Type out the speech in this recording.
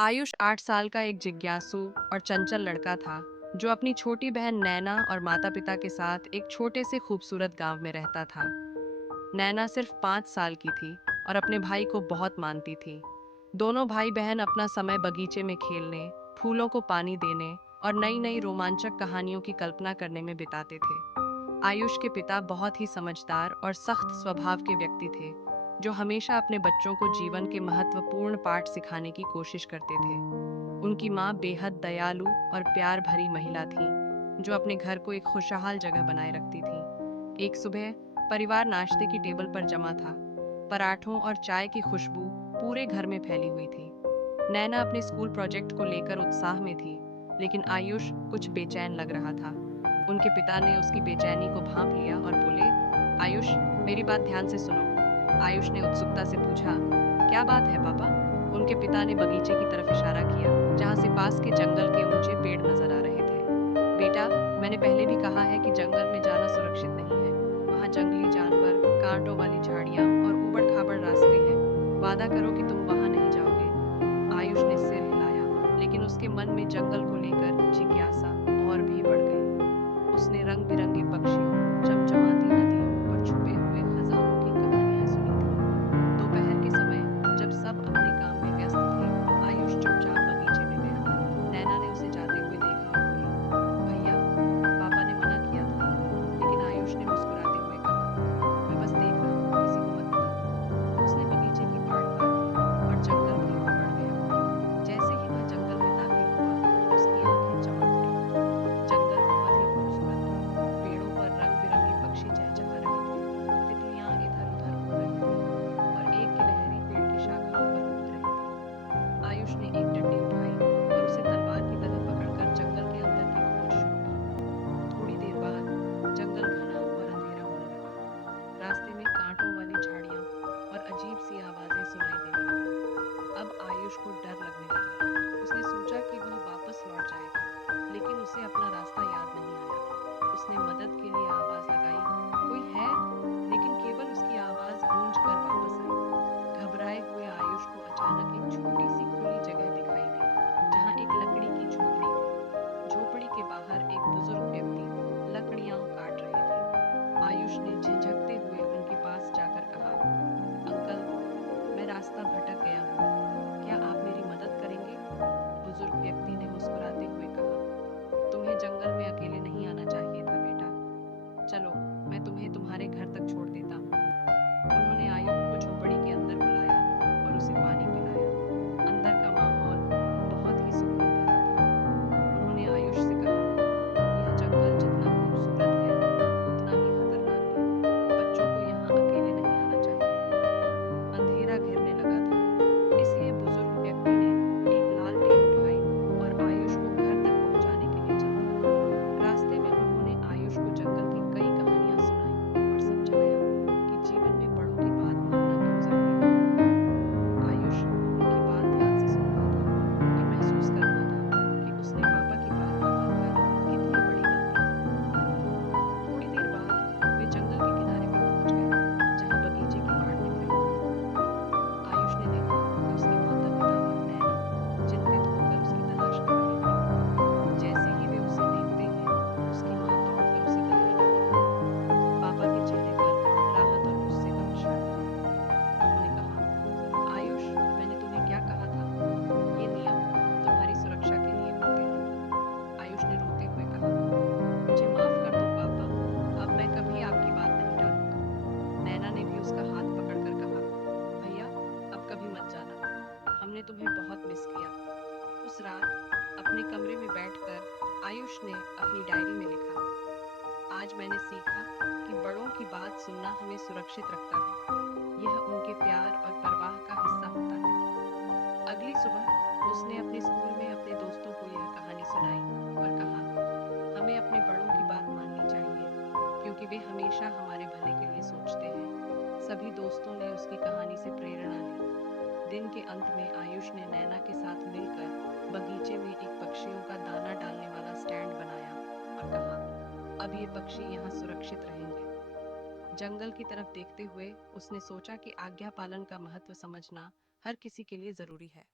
आयुष 8 साल का एक जिज्ञासु और चंचल लड़का था जो अपनी छोटी बहन नैना और माता पिता के साथ एक छोटे से खूबसूरत गांव में रहता था। नैना सिर्फ 5 साल की थी और अपने भाई को बहुत मानती थी। दोनों भाई बहन अपना समय बगीचे में खेलने, फूलों को पानी देने और नई नई रोमांचक कहानियों की कल्पना करने में बिताते थे। आयुष के पिता बहुत ही समझदार और सख्त स्वभाव के व्यक्ति थे जो हमेशा अपने बच्चों को जीवन के महत्वपूर्ण पाठ सिखाने की कोशिश करते थे। उनकी माँ बेहद दयालु और प्यार भरी महिला थी जो अपने घर को एक खुशहाल जगह बनाए रखती थी। एक सुबह परिवार नाश्ते की टेबल पर जमा था। पराठों और चाय की खुशबू पूरे घर में फैली हुई थी। नैना अपने स्कूल प्रोजेक्ट को लेकर उत्साह में थी, लेकिन आयुष कुछ बेचैन लग रहा था। उनके पिता ने उसकी बेचैनी को भांप लिया और बोले, आयुष, मेरी बात ध्यान से सुनो। आयुष ने उत्सुकता से पूछा, क्या बात है पापा? उनके पिता ने बगीचे की तरफ इशारा किया, जहां से पास के जंगल के ऊंचे पेड़ नजर आ रहे थे। बेटा, मैंने पहले भी कहा है कि जंगल में जाना सुरक्षित नहीं है। वहां जंगली जानवर, कांटों वाली झाड़ियां और ऊबड़-खाबड़ रास्ते हैं। वादा करो कि तुम वहां नहीं जाओगे। आयुष ने सिर हिलाया, लेकिन उसके मन में जंगल को लेकर जिज्ञासा और भी बढ़ गई। उसने रंग-बिरंगे पक्षियों, चमचमाती नदियों और छुपे हुए खजानों की कहानियां सुनी थी। दोपहर के समय जब सब अपने काम में व्यस्त थे, आयुष चुपचाप बगीचे में गया। नैना ने उसे जाते हुए देखा और बोली, भैया, पापा ने मना किया था। लेकिन आयुष ने मुस्कुराते हुए कहा, मैं बस देख रहा हूँ, किसी को मत बताना। उसने बगीचे की बाट पार की और जंगल की ओर बढ़ गया। जैसे ही वह जंगल में दाखिल हुआ, उसकी आंखें चमक उठी। जंगल बहुत ही खूबसूरत था। पेड़ों पर रंग-बिरंगे पक्षी चहचहा रहे थे, तितलियां इधर-उधर उड़ रही थीं और एक गिलहरी पेड़ की शाखाओं पर कूद रही थी। आयुष ने एक डंडी उठाई और उसे तलवार की तरह पकड़कर जंगल के अंदर की खोज शुरू की। थोड़ी देर बाद जंगल घना और अंधेरा होने लगा। रास्ते में कांटों वाली झाड़ियां और अजीब सी आवाजें सुनाई देने लगीं। अब आयुष को डर लगने लगा। उसने सोचा कि वह वापस लौट जाएगा, लेकिन उसे अपना रास्ता याद नहीं आया। उसने मदद के लिए आवाज लगाई, कोई है? लेकिन केवल उसकी आवाज गूंज कर वापस आई। घबराए हुए आयुष को अचानक एक छोटी सी खुली जगह दिखाई दी, जहां एक लकड़ी की झोपड़ी थी। झोपड़ी के बाहर एक बुजुर्ग व्यक्ति लकड़ियां काट रहे थे। आयुष ने झिझकते हुए उनके पास जाकर कहा, अंकल, मैं रास्ता भटक गया हूँ। क्या आप मेरी मदद करेंगे? बुजुर्ग व्यक्ति ने मुस्कुराते हुए कहा, तुम्हें जंगल में अकेले नहीं आना चाहिए था बेटा। चलो, मैं तुम्हें तुम्हारे घर तक छोड़ देता हूँ। उन्होंने आयुष को झोपड़ी के अंदर बुलाया और उसे पानी पिलाया। अंदर का माहौल बहुत ही सुकून भरा था। उन्होंने आयुष से कहा, यह जंगल जितना खूबसूरत है, उतना ही खतरनाक भी। बच्चों को यहाँ अकेले नहीं आना चाहिए। अंधेरा घेरने लगा था, इसलिए बुजुर्ग व्यक्ति ने एक लालटेन उठाई और आयुष को घर तक पहुंचाने के लिए चल दिया। रास्ते में उन्होंने आयुष को जंगल की कई कहानियां सुनाई और समझाया कि जीवन में बड़ों की बात मानना क्यों जरूरी है। आयुष उनकी बात ध्यान से सुन रहा था और महसूस कर रहा था कि उसने पापा की बात न मानकर कितनी बड़ी गलती की। थोड़ी देर बाद वे जंगल के किनारे पर पहुंच गए, जहां बगीचे की बाट दिख रही थी। आयुष ने देखा कि उसके माता-पिता और नैना चिंतित होकर उसकी तलाश कर रहे थे। जैसे ही वे उसे देखते हैं, उसकी माँ दौड़कर उसे गले लगाती है। पापा के चेहरे पर राहत और गुस्से का मिश्रण था। उन्होंने कहा, आयुष, मैंने तुम्हें क्या कहा था? ये नियम तुम्हारी सुरक्षा के लिए होते हैं। आयुष ने रोते हुए कहा, मुझे माफ कर दो पापा, अब मैं कभी आपकी बात नहीं टालूंगा। नैना ने भी उसका हाथ पकड़कर कहा, भैया, अब कभी मत जाना। हमने तुम्हें बहुत मिस किया। उस रात अपने कमरे में बैठकर आयुष ने अपनी डायरी में लिखा, आज मैंने सीखा कि बड़ों की बात सुनना हमें सुरक्षित रखता है। यह उनके प्यार और परवाह का हिस्सा होता है। अगली सुबह उसने अपने स्कूल में अपने दोस्तों को यह कहानी सुनाई और कहा, हमें अपने बड़ों की बात माननी चाहिए, क्योंकि वे हमेशा हमारे भले के लिए सोचते हैं। सभी दोस्तों ने उसकी कहानी से प्रेरणा ली। दिन के अंत में आयुष ने नैना के साथ मिलकर बगीचे में एक पक्षियों का दाना डालने वाला स्टैंड बनाया और कहा, अब ये पक्षी यहाँ सुरक्षित रहेंगे। जंगल की तरफ देखते हुए उसने सोचा कि आज्ञा पालन का महत्व समझना हर किसी के लिए जरूरी है।